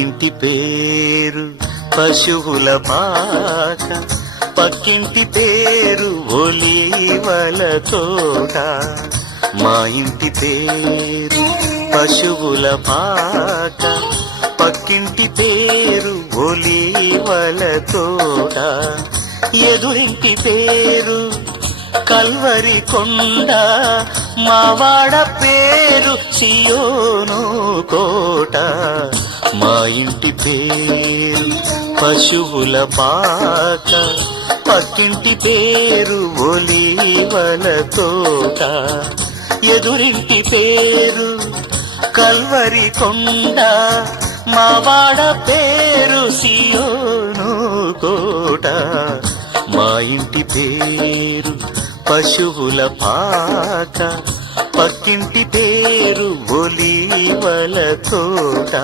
ఇంటి పేరు పశువుల పాక, పక్కింటి పేరు ఒలీవల తోట. మా ఇంటి పేరు పశువుల పాక, పక్కింటి పేరు ఒలీవల తోట. ఎదురింటి పేరు కల్వరి కొండ, మావాడ పేరు సియోను కోట. మా ఇంటి పేరు పశువుల పాక, పక్కింటి పేరు ఒలీవల తోట. ఎదురింటి పేరు కల్వరి కొండ, మావాడ పేరు సియోను కోట. మా ఇంటి పేరు పశువుల పాక, పక్కింటి పేరు ఒలీవల తోట.